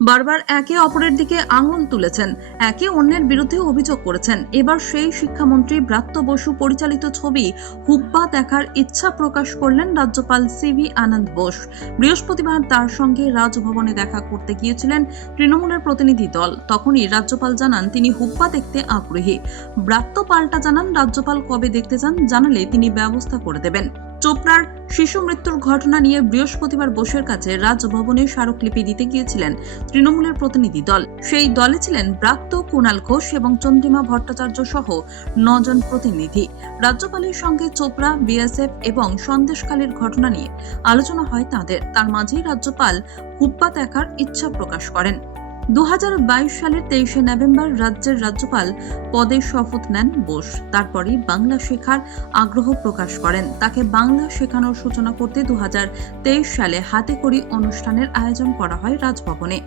বারবার একে অপরের দিকে আঙুল তুলেছেন, একে অন্যের বিরুদ্ধে অভিযোগ করেছেন। এবার সেই শিক্ষামন্ত্রী ব্রাত্য বসু পরিচালিত ছবি হুব্বা দেখার ইচ্ছা প্রকাশ করলেন রাজ্যপাল সিভি আনন্দ বোস। বৃহস্পতিবার তার সঙ্গে রাজভবনে দেখা করতে গিয়েছিলেন তৃণমূলের প্রতিনিধি দল। তখনই রাজ্যপাল জানান তিনি হুব্বা দেখতে আগ্রহী। ব্রাত্য পাল্টা জানান রাজ্যপাল কবে দেখতে চান জানালে তিনি ব্যবস্থা করে দেবেন। চোপড়ার শিশু মৃত্যুর ঘটনা নিয়ে বৃহস্পতিবার বোসের কাছে রাজভবনে স্মারকলিপি দিতে গিয়েছিলেন তৃণমূলের প্রতিনিধি দল। সেই দলে ছিলেন ব্রাত্য, কুণাল ঘোষ এবং চন্দ্রিমা ভট্টাচার্য সহ 9 জন প্রতিনিধি। রাজ্যপালের সঙ্গে চোপড়া, বিএসএফ এবং সন্দেশখালীর ঘটনা নিয়ে আলোচনা হয় তাদের। তার মাঝেই রাজ্যপাল হুব্বা দেখার ইচ্ছা প্রকাশ করেন। 2022 সালের 23শে নভেম্বর রাজ্যের রাজ্যপাল পদে শপথ নেন বোস। তারপরই বাংলা শেখার আগ্রহ প্রকাশ করেন। তাকে বাংলা শেখানোর সূচনা করতে 2023 সালে হাতেখড়ি অনুষ্ঠানের আয়োজন করা হয় রাজভবনে।